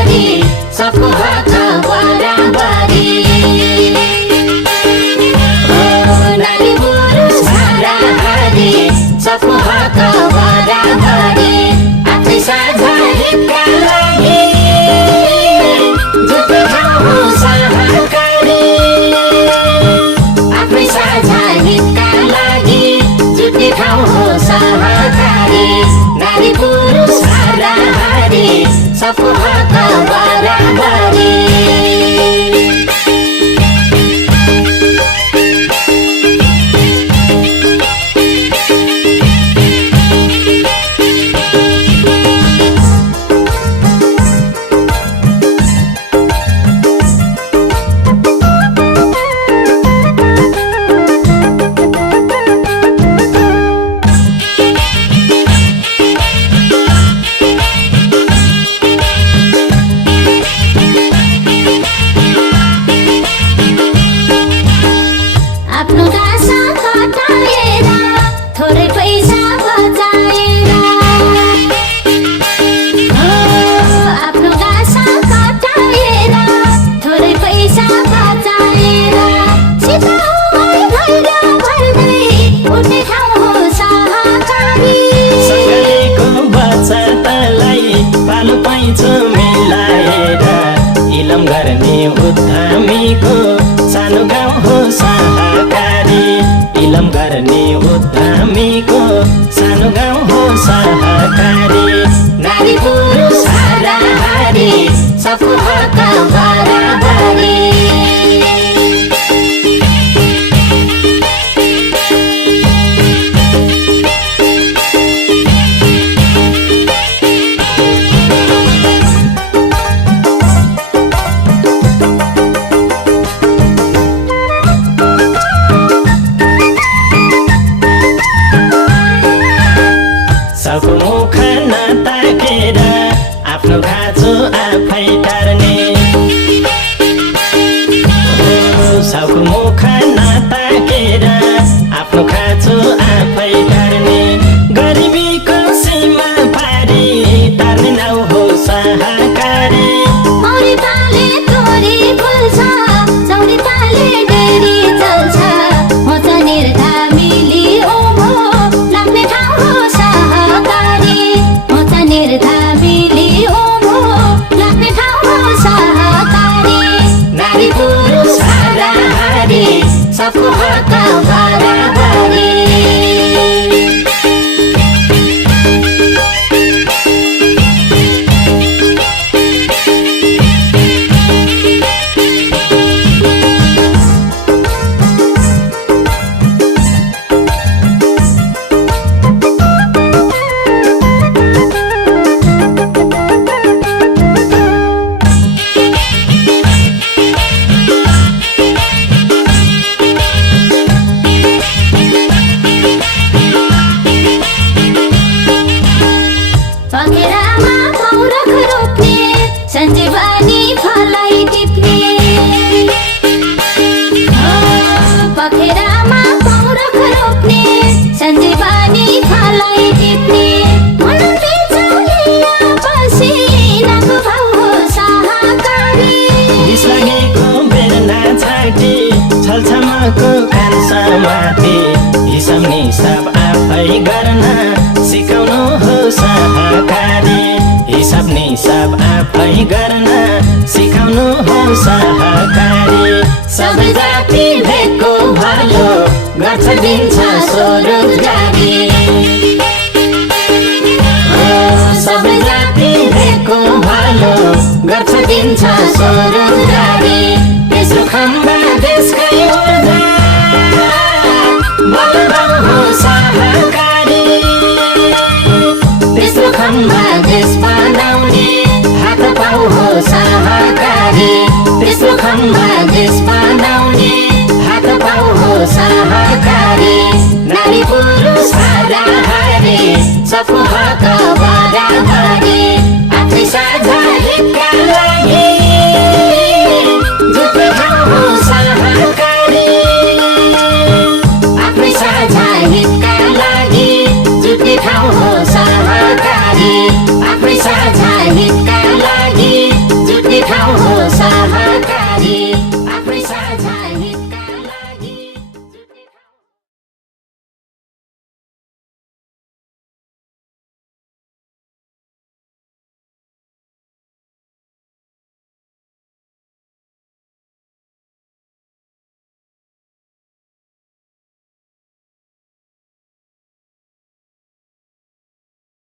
सहकारी सबको हक बराबरी नारी पुरुष हाराहारी सबको हक बराबरी आफ्नै साझा हितका लागि जुट्ने ठाउँ हो सहकारी आफ्नै साझा हितका लागि जुट्ने ठाउँ हो सहकारी नारी पुरुष हाराहारी सबको हक बराबरी इलम गर्ने उद्यमीको सानो गाउँ हो सहकारी इलम गर्ने उद्यमीको सानो गाउँ हो सहकारी नारी पुरुष हाराहारी सबको हक बराबरी सबको मुख नताकेर आफ्नो खाँचो आफै टार्ने सबको मुख नताकेर आफ्नो खाँचो आफै टार्ने गरिबीको सीमा पारी टार्ने नाउ हो सहकारी मौरी पाले तोरी फुल्छ चौरी पाले डेरी चल्छ होच निर्धा मिली ओभो लाग्ने ठाउँ हो सहकारी होच निर्धा मिली ओभो लाग्ने ठाउँ हो सहकारी नारी पुरुष हाराहारी सबको हक बराबरी पखेरामा पौरख रोप्ने सञ्जीवनी फलै टिप्ने पखेरामा पौरख रोप्ने सञ्जीवनी फलै टिप्ने मनले चौलिया पसिनाको भाउ हो सहकारी विष लागेको बेर्ना छाटी छलछमको कान समाती हिसाब निसाब आफै गर्न सिकाउनु हो सहकारी हिसाब निसाब आफै गर्न सिकाउनु हो सहकारी सबै जाति भेकको भलो गर्छ दिन्छ स्वरोजगारी सबै जाति भेकको भलो गर्छ दिन्छ स्वरोजगारी तेस्रो खण्ड देशकै ऊर्जा बलवान हो सहकारी तेस्रो खण्ड देश बनाउने हात पाउ हो सहकारी तेस्रो खण्ड देश बनाउने हात पाउ हो सहकारी नारी पुरुष हाराहारी सबको हक बराबरी आफ्नै साझा हितका लागि जुट्ने ठाउँ हो सहकारी आफ्नै साझा हितका लागि जुट्ने ठाउँ हो सहकारी आफ्नै साझा हितका